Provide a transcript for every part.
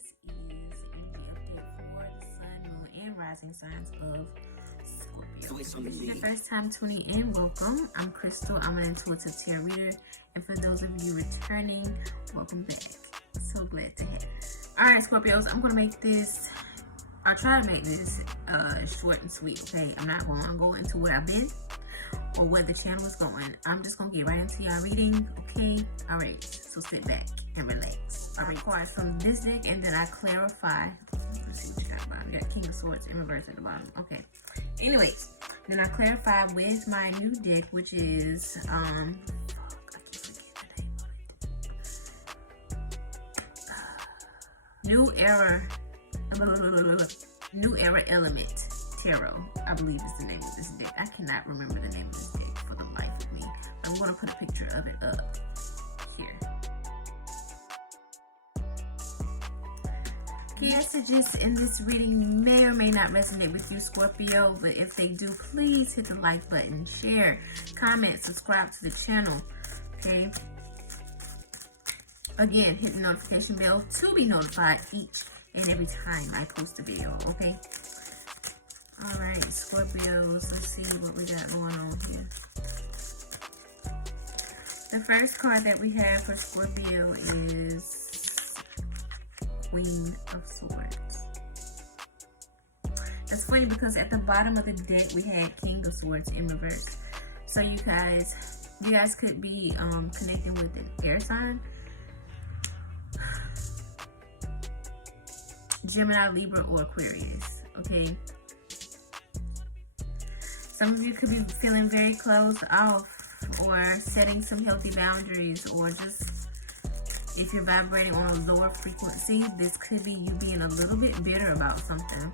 this is energy update for the sun, moon, and rising signs of Scorpio. If this is your first time tuning in, welcome. I'm Crystal. I'm an intuitive tarot reader, and for those of you returning, welcome back. So glad to have you. Alright, Scorpios, I'm gonna make this, I'll try to make this short and sweet, okay? I'm not gonna go into where I've been or where the channel is going. I'm just gonna get right into y'all reading, okay? Alright, so sit back and relax. I require from this deck and then I clarify. Let's see what you got about. You got King of Swords in reverse at the bottom. Okay. Anyways, then I clarify with my new deck, which is I keep forgetting the name of it. New Era Element Tarot, I believe is the name of this deck. I cannot remember the name of this deck for the life of me. I'm going to put a picture of it up here. Key messages in this reading may or may not resonate with you, Scorpio, but if they do, please hit the like button, share, comment, subscribe to the channel, okay? Again, hit the notification bell to be notified each and every time I post a video, okay? Alright, Scorpios, let's see what we got going on here. The first card that we have for Scorpio is Queen of Swords. That's funny because at the bottom of the deck we had King of Swords in reverse. So you guys could be connecting with an air sign. Gemini, Libra, or Aquarius, okay? Some of you could be feeling very closed off or setting some healthy boundaries, or just if you're vibrating on a lower frequency, this could be you being a little bit bitter about something.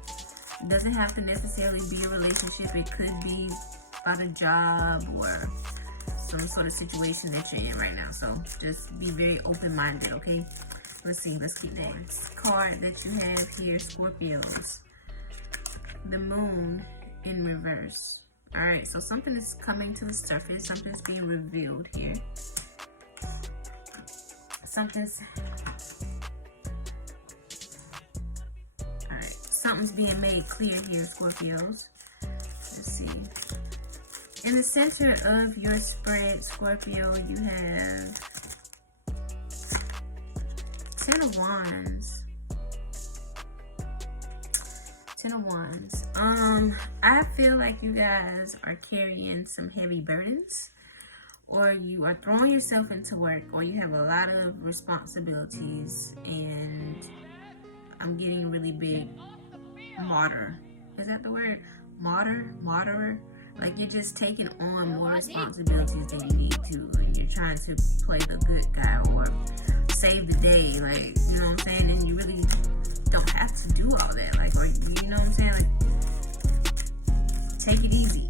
It doesn't have to necessarily be a relationship. It could be about a job or some sort of situation that you're in right now. So just be very open-minded, okay? Let's see, let's keep going. Next card that you have here, Scorpios. The Moon in reverse. Alright, so something is coming to the surface. Something is being revealed here. Something's being made clear here, Scorpios. Let's see. In the center of your spread, Scorpio, you have 10 of Wands. 10 of Wands. I feel like you guys are carrying some heavy burdens, or you are throwing yourself into work, or you have a lot of responsibilities, and I'm getting really big martyr. Is that the word? Martyr? Like you're just taking on more responsibilities than you need to, and you're trying to play the good guy or save the day, like, you know what I'm saying? And you really don't have to do all that, like, or you know what I'm saying? Like, take it easy.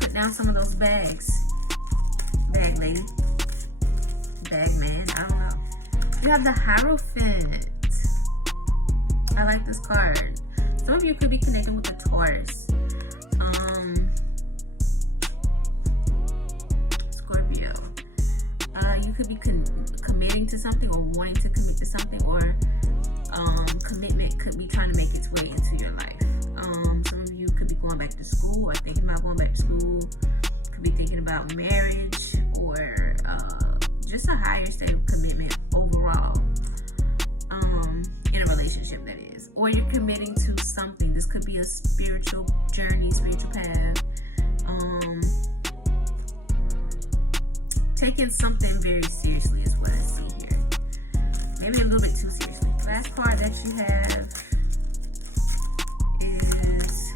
Put down some of those bags. Bag lady. Bag man, I don't know. You have the Hierophant. I like this card. Some of you could be connected with the Taurus. Scorpio. You could be committing to something, or wanting to commit to something, or commitment could be trying to make its way into your life. Some of you could be going back to school, or thinking about going back to school. Could be thinking about marriage, or just a higher state of commitment overall, in a relationship, that is. Or you're committing to something. This could be a spiritual journey, spiritual path. Taking something very seriously is what I see here. Maybe a little bit too seriously. Last card that you have is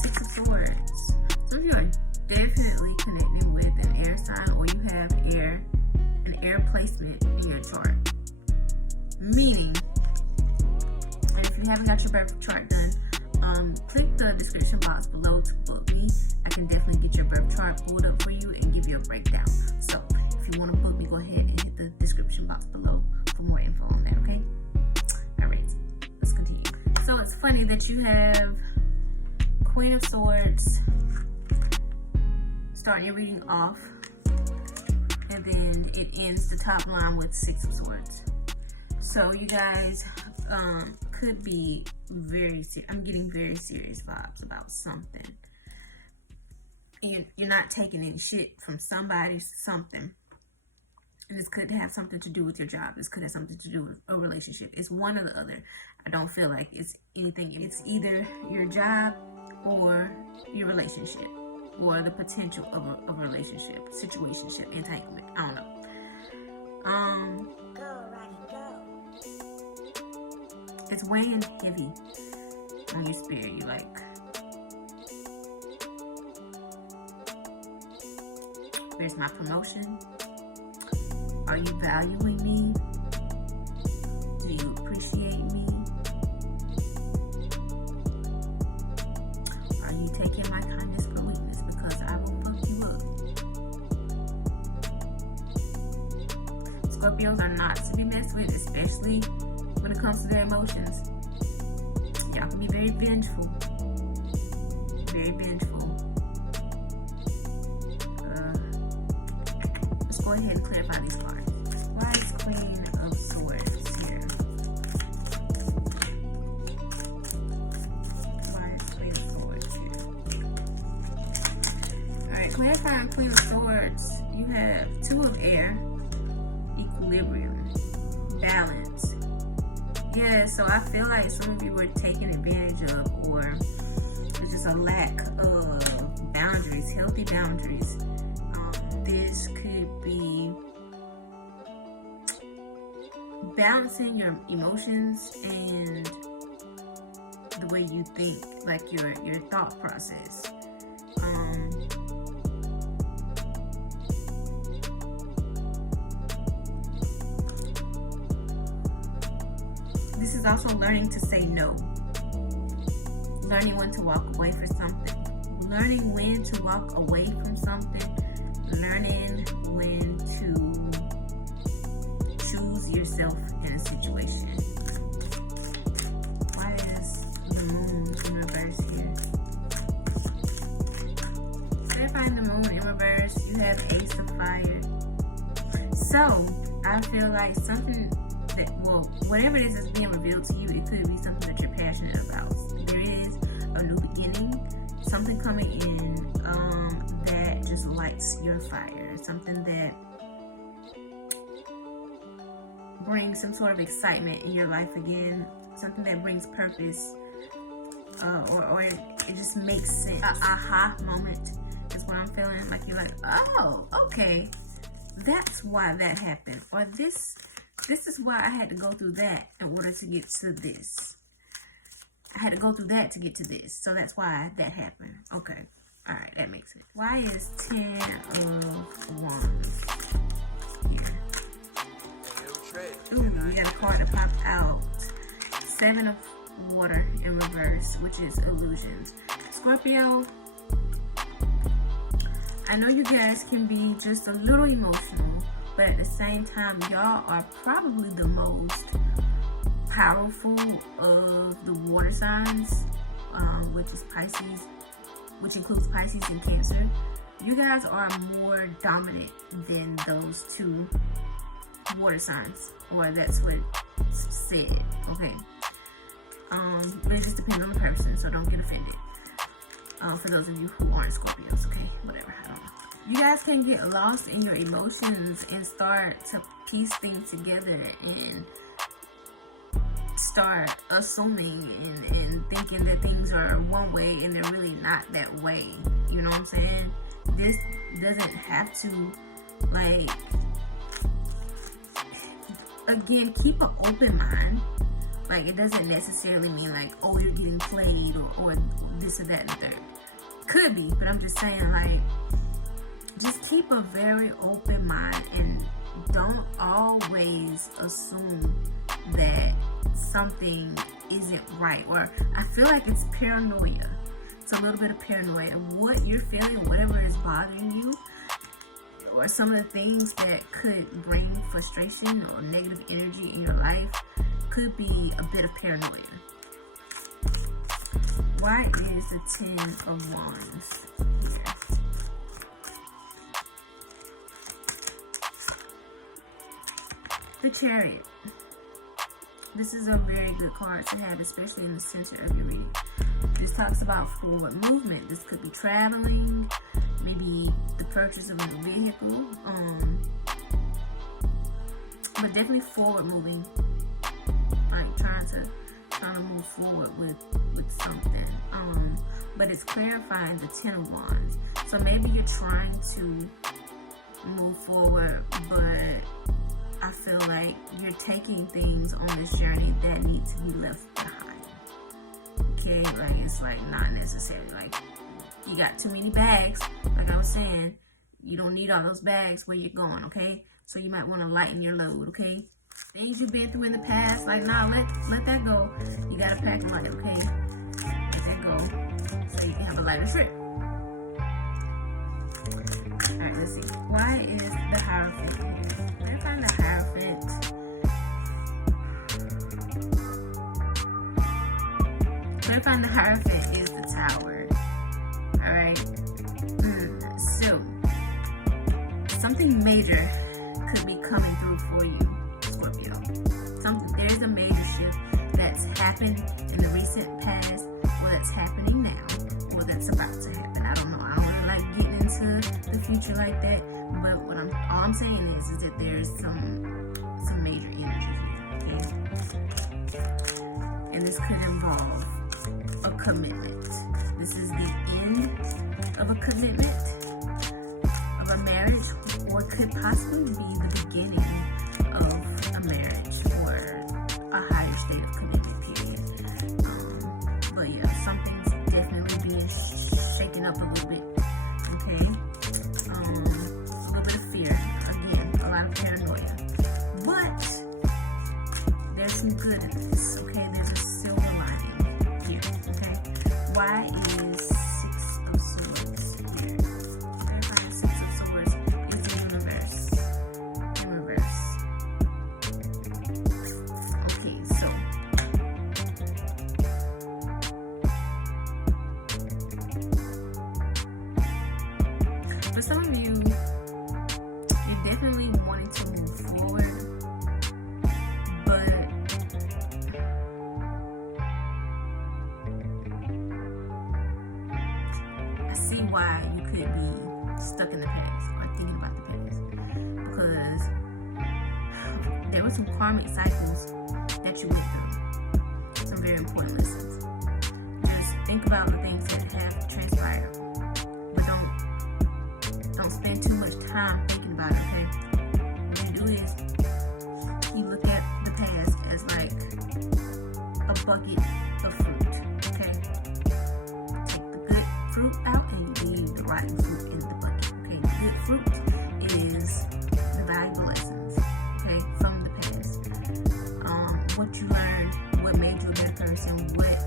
Six of Swords. Some of you are definitely connecting with an air sign, or you have an air placement in your chart. Meaning, and if you haven't got your birth chart done, click the description box below to book me. I can definitely get your birth chart pulled up for you and give you a breakdown. So if you want to book me, go ahead and hit the description box below for more info on that, okay? Alright, let's continue. So it's funny that you have Queen of Swords starting your reading off And then it ends the top line with 6 of Swords. So you guys could be very serious. I'm getting very serious vibes about something. You're not taking in shit from somebody, something. And this could have something to do with your job. This could have something to do with a relationship. It's one or the other. I don't feel like it's anything. It's either your job or your relationship, or the potential of a relationship, situationship, entanglement. I don't know. Go, Rocky, go. It's weighing heavy on your spirit. You like, where's my promotion? Are you valuing me? Do you appreciate me? Are you taking my kindness for weakness? Because I will fuck you up. Scorpios are not to be messed with, especially when it comes to their emotions. Y'all can be very vengeful. Very vengeful. Let's go ahead and clarify these cards. Why is Queen of Swords here? Why is Queen of Swords here? Alright, clarifying Queen of Swords. You have 2 of Air. Equilibrium. Balance. Yeah, so I feel like some of you were taken advantage of, or there's just a lack of boundaries, healthy boundaries. This could be balancing your emotions and the way you think, like your thought process. This is also learning to say no. Learning when to walk away from something. Learning when to walk away from something. Learning when to choose yourself in a situation. Why is the moon in reverse here? Clarifying the moon in reverse, you have Ace of Fire. So, I feel like something that, well, whatever it is that's being revealed to you, it could be something that you're passionate about. There is a new beginning, something coming in that just lights your fire, something that brings some sort of excitement in your life again, something that brings purpose, or it just makes sense. A aha moment is what I'm feeling. Like you're like, oh, okay, that's why that happened, or this is why I had to go through that in order to get to this. I had to go through that to get to this, so that's why that happened. Okay, all right, that makes sense. Why is 10 of Wands here? Ooh, we got a card that popped out. 7 of Water in reverse, which is illusions. Scorpio, I know you guys can be just a little emotional, but at the same time, y'all are probably the most powerful of the water signs, which is Pisces, which includes Pisces and Cancer. You guys are more dominant than those 2 water signs, or that's what it's said, okay? But it just depends on the person, so don't get offended. For those of you who aren't Scorpios, okay? Whatever, I don't know. You guys can get lost in your emotions and start to piece things together and start assuming and thinking that things are one way and they're really not that way. You know what I'm saying? This doesn't have to, like, again, keep an open mind. Like, it doesn't necessarily mean like, oh, you're getting played or this or that and the third. Could be, but I'm just saying, like, just keep a very open mind and don't always assume that something isn't right. Or I feel like it's paranoia. It's a little bit of paranoia. What you're feeling, whatever is bothering you, or some of the things that could bring frustration or negative energy in your life, could be a bit of paranoia. Why is the 10 of Wands here? the Chariot. This is a very good card to have, especially in the center of your reading. This talks about forward movement. This could be traveling, maybe the purchase of a new vehicle, but definitely forward moving, like trying to move forward with something. But it's clarifying the Ten of Wands. So maybe you're trying to move forward, but I feel like you're taking things on this journey that need to be left behind. Okay, like it's like not necessary. Like you got too many bags. Like I was saying, you don't need all those bags where you're going. Okay, so you might want to lighten your load. Okay, things you've been through in the past, like nah, let that go. You gotta pack light. Okay, let that go so you can have a lighter trip. Alright, let's see. Why is the Hierophant here? Clarifying the Hierophant. Clarifying the Hierophant is the Tower. Alright. So, something major could be coming through for you, Scorpio. There's a major shift that's happened in the recent past, or that's happening now, or that's about to happen. I don't know. I don't really like getting into the future like that, but all I'm saying is that there's some major energy here, okay? And this could involve a commitment. This is the end of a commitment, of a marriage, or could possibly be the beginning of a marriage or a higher state of commitment period. But yeah, something's definitely being shaken up a little bit. Okay, a little bit of fear, again, a lot of paranoia, but there's some good in this. Okay, there's a silver lining here. Okay, why is Six of Swords here? Clarifying Six of Swords is the universe in reverse. Okay, so for some of you, you're definitely wanting to move forward, but I see why you could be stuck in the past or thinking about the past, because there were some karmic cycles that you went through, some very important lessons. Just think about the things that have transpired, but don't spend too much time thinking about it, okay? What you do is you look at the past as like a bucket of fruit, okay? Take the good fruit out and you leave the rotten fruit in the bucket, okay? The good fruit is the valuable lessons, okay, from the past. What you learned, what made you a better person, what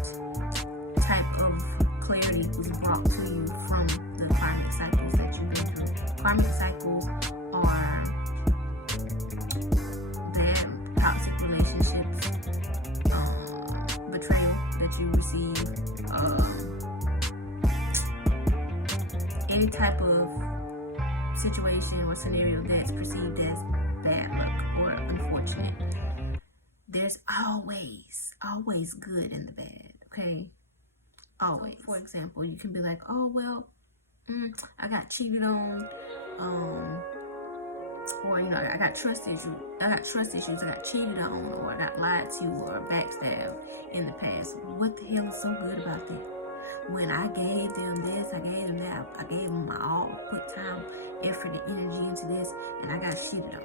type of clarity was brought to you from the karmic cycles that you've been through. Karmic cycles are bad, toxic relationships, betrayal that you receive, any type of situation or scenario that's perceived as bad luck or unfortunate. There's always good in the bad, okay? Always. So for example, you can be like, oh, well, I got cheated on, or, you know, I got trust issues, I got cheated on, or I got lied to, or backstabbed in the past. What the hell is so good about that? When I gave them this, I gave them that, I gave them my all, put time, effort, and energy into this, and I got cheated on.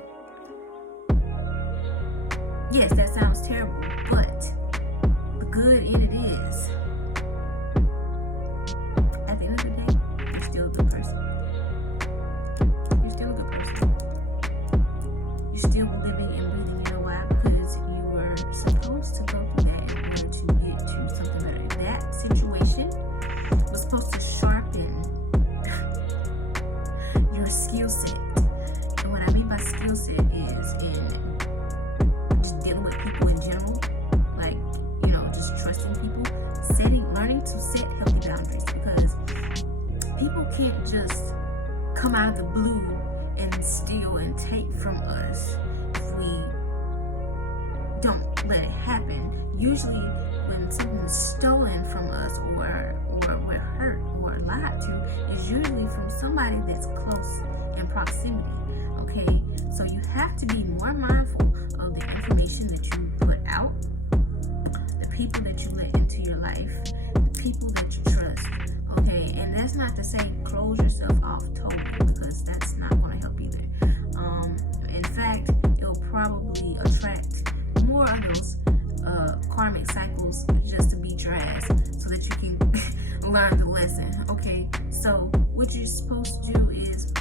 Yes, that sounds terrible, but the good in it is, at the end of the day, you're still a good person. You're still a good person. You're still living and breathing. You know why? Because you were supposed to go through that in order to get to something better. That situation was supposed to sharpen your skill set. And what I mean by skill set is in just dealing with people in general, like, you know, just trusting people, learning to set healthy boundaries, because people can't just come out of the blue and steal and take from us if we let it happen. Usually when something is stolen from us or we're hurt or lied to, is usually from somebody that's close in proximity. Okay, so you have to be more mindful of the information that you put out, the people that you let into your life, the people that you trust. Okay, and that's not to say close yourself off totally, because that's not going to help either. In fact, it'll probably attract more of those karmic cycles just to be dressed, so that you can learn the lesson. Okay, so what you're supposed to do is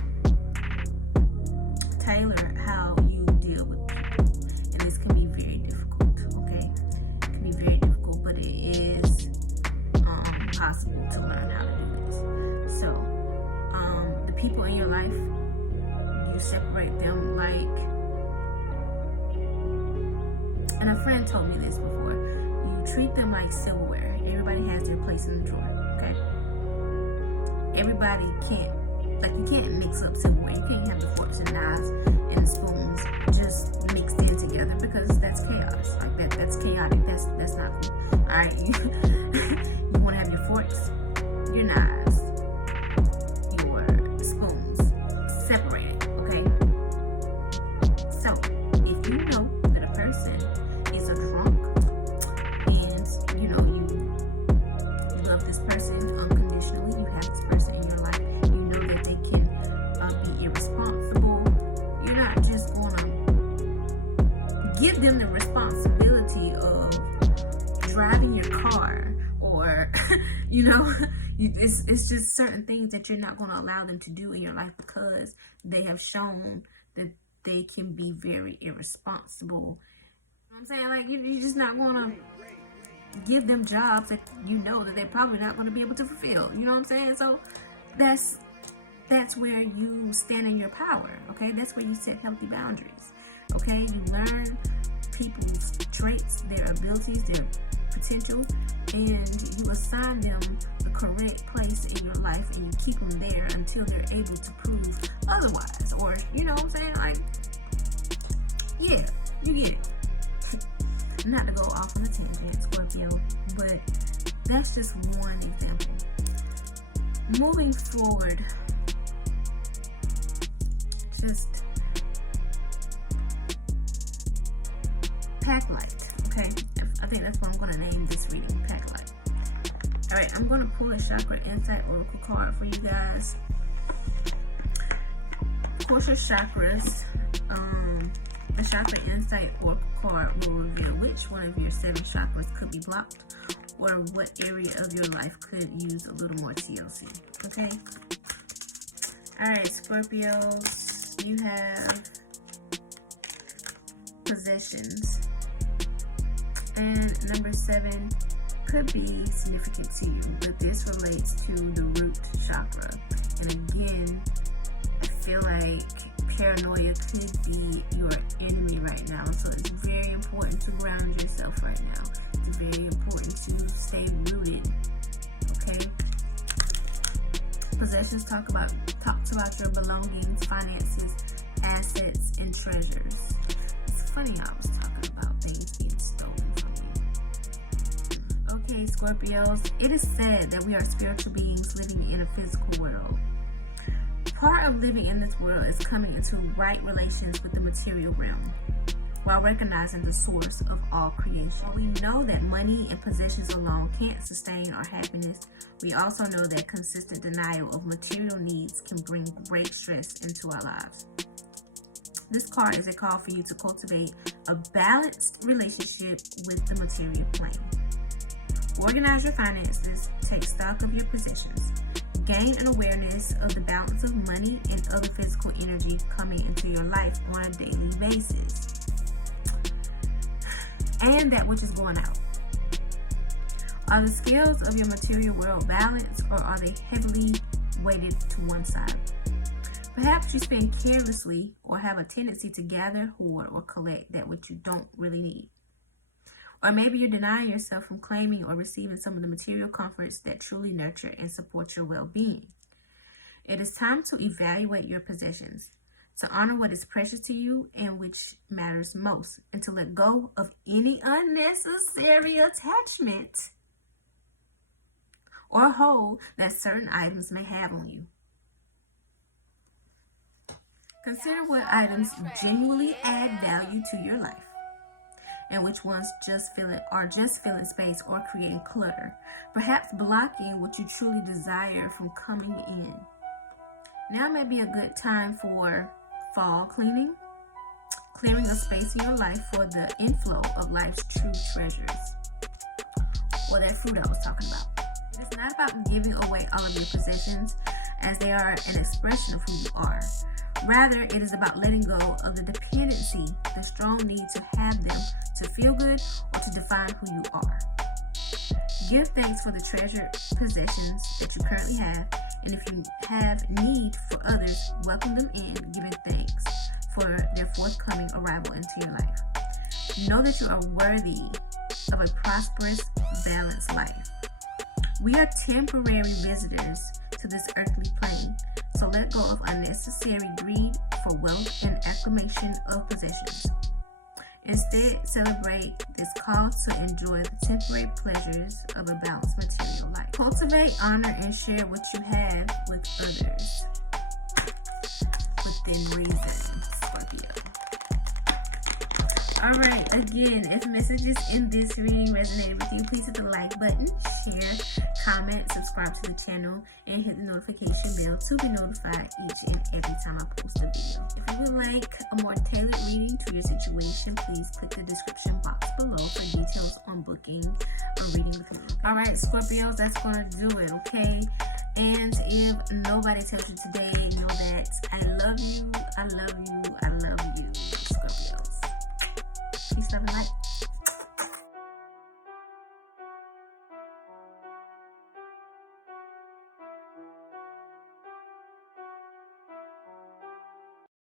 tailor how you deal with people, and this can be very difficult. Okay, it can be very difficult, but it is possible to learn how to do this. So the people in your life, you separate them like, and a friend told me this before, you treat them like silverware. Everybody has their place in the drawer. Okay, everybody can't, like, you can't mix up silverware. You can't have the forks and knives and the spoons just mixed in together, because that's chaos. Like that's chaotic. That's not cool. All right, you want to have your forks, your knives, your spoons separated. Okay, so if you know that a person is a drunk, and you know you love this person unconditionally, you have this person in your life, you know that they can be irresponsible, you're not just gonna give them the responsibility of driving your car, or you know, it's just certain things that you're not going to allow them to do in your life, because they have shown that they can be very irresponsible. You know what I'm saying? Like, you're just not going to give them jobs that you know that they're probably not going to be able to fulfill. You know what I'm saying? So that's where you stand in your power. Okay, that's where you set healthy boundaries. Okay, you learn people's traits, their abilities, their potential, and you assign them the correct place in your life, and you keep them there until they're able to prove otherwise. Or, you know what I'm saying? Like, yeah, you get it. Not to go off on a tangent, Scorpio, but that's just one example. Moving forward, just pack light. Okay, I think that's what I'm going to name this reading, pack light. All right, I'm going to pull a chakra insight oracle card for you guys. Of course, your chakras, a chakra insight oracle card will reveal which one of your 7 chakras could be blocked, or what area of your life could use a little more TLC. Okay. All right, Scorpios, you have possessions, and number 7 could be significant to you, but this relates to the root chakra. And again, I feel like paranoia could be your enemy right now, so it's very important to ground yourself right now. It's very important to stay rooted. Okay. Possessions talks about your belongings, finances, assets, and treasures. It's funny, I was talking about things being stolen from you. Okay, Scorpios, it is said that we are spiritual beings living in a physical world. Part of living in this world is coming into right relations with the material realm, while recognizing the source of all creation. While we know that money and possessions alone can't sustain our happiness, we also know that consistent denial of material needs can bring great stress into our lives. This card is a call for you to cultivate a balanced relationship with the material plane. Organize your finances, take stock of your possessions, gain an awareness of the balance of money and other physical energy coming into your life on a daily basis, and that which is going out. Are the scales of your material world balanced, or are they heavily weighted to one side? Perhaps you spend carelessly, or have a tendency to gather, hoard, or collect that which you don't really need. Or maybe you're denying yourself from claiming or receiving some of the material comforts that truly nurture and support your well-being. It is time to evaluate your possessions. to honor what is precious to you and which matters most, and to let go of any unnecessary attachment or hold that certain items may have on you. Consider what items genuinely add value to your life, and which ones just filling space or creating clutter, perhaps blocking what you truly desire from coming in. Now may be a good time for fall cleaning, clearing a space in your life for the inflow of life's true treasures, or that fruit I was talking about. It is not about giving away all of your possessions, as they are an expression of who you are. Rather, it is about letting go of the dependency, the strong need to have them to feel good or to define who you are. Give thanks for the treasured possessions that you currently have, and if you have need for others, welcome them in, giving thanks for their forthcoming arrival into your life. Know that you are worthy of a prosperous, balanced life. We are temporary visitors to this earthly plane, so let go of unnecessary greed for wealth and accumulation of possessions. Instead, celebrate this call to enjoy the temporary pleasures of a balanced material life. Cultivate, honor, and share what you have with others within reason, Scorpio. Alright, again, if messages in this reading resonated with you, please hit the like button, share, comment, subscribe to the channel, and hit the notification bell to be notified each and every time I post a video. If you would like a more tailored reading to your situation, please click the description box below for details on booking a reading with me. Alright, Scorpios, that's going to do it, okay? And if nobody tells you today, know that I love you, I love you, I love you.